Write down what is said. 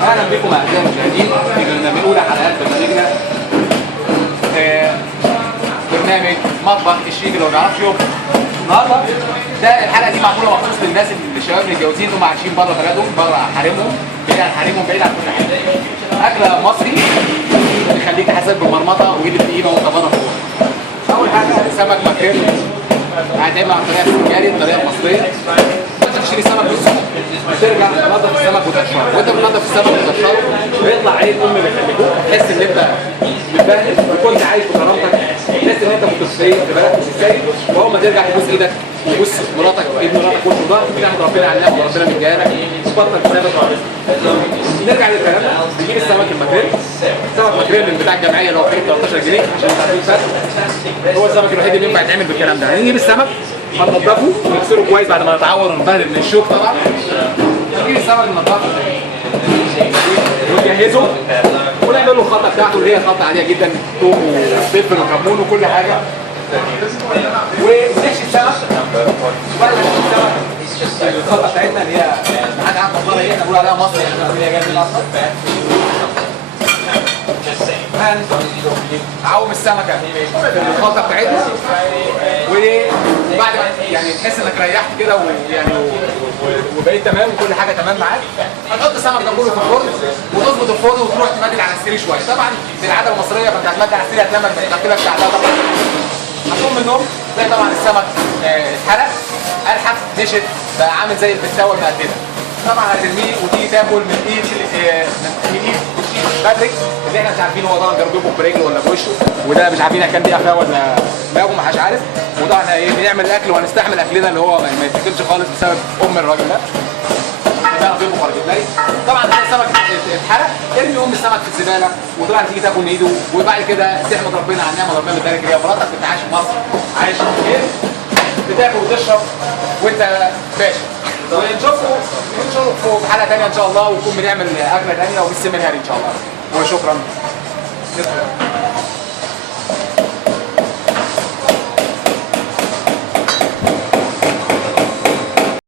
اهلا بكم اعزائي المشاهدين في برنامج اولى حلقات برنامجنا برنامج مطبخ الشيك اللي ما بيعرفش يطبخ. النهارده ده الحلقه دي معموله مخصوص للناس الشباب اللي متجوزين اللي هم عايشين بره بلدهم، بره حريمهم، بعيد عن حريمهم، بعيد عن كل حاجه. اكله مصري بيخليك حاسس بالمرمطه وجبت القيمه وطبانه فوق. اول حاجه سمك ماكريل هتعمل عن طريقه السنجاري، الطريقه المصريه. انت تشتري سمك بالسوق، ترجع تنظف السمك وتقشره، وانت بتنظف السمك وتقشره بيطلع عين بيخليكوك تحس ان انت متبهدل وكنت عايش بكرامتك، تحس ان انت متسيب في بلدك متسيب، واول ما ترجع تبوس ايدك وتبوس مراتك وايد مراتك وش وظهر تحمد ربنا على النعمه وربنا مديها لك تبطل تسامح وعرفت. نرجع للكلام، نجيب السمك الماكريل، سمك ماكريل من بتاع الجمعيه اللي هو فيه 13 جنيه عشان انت عارفين الفرق. هو السمك الوحيد اللي ينفع يتعمل بالكلام ده. هنجيب السمك هننضفه ونغسله كويس بعد ما نتعور ونبهدل من الشوك طبعا. نجيب السمك ننضفه ونجهزه ونعمل له الخلطه بتاعته اللي هي خلطه عاديه جدا، ثوم وفلفل وكمون وكل حاجه. ونحشي السمك وبعد ما نحشي السمك الخلطه بتاعتنا اللي هي حاجه عامه بره احنا بنقول عليها مصري، يعني اللي هي جايه من الاصل. هنعوم السمكه في الخلطه بتاعتنا، وبعد ما يعني تحس انك ريحت كده ويعني وبقيت تمام وكل حاجه تمام معاك، هتحط السمك ده كله في الفرن وتظبط الفرن وتروح تمدد على السرير شويه. طبعا بالعاده المصريه فانت هتمدد على السرير هتنام لك ساعتها طبعا. هتقوم من النوم تلاقي طبعا السمك اتحرق الحق نشف بقى عامل زي البتاوه المقدمه. طبعا هترميه وتيجي تاكل من ايد باتريك اللي احنا مش عارفين هو طبعا كانوا بيطبخ برجله ولا بوشه، وده مش عارفين كان دي قفاه ولا دماغه، ما حدش عارف. وطبعا بنعمل الاكل وهنستحمل اكلنا اللي هو ما يتاكلش خالص بسبب الراجل ده. ده بيطبخ ولا بيتلاقي. طبعا السمك اتحرق ارمي السمك في الزباله وطبعا تيجي تاكل من ايده، وبعد كده تحمد ربنا على النعمه ربنا ادالك هي مراتك كنت عايش في مصر عايش خير بتاكل وتشرب وانت باشا. ونشوفكم في حلقه ثانيه ان شاء الله، ونكون بنعمل اكله ثانيه وبالسم الهاري ان شاء الله. وشكرا.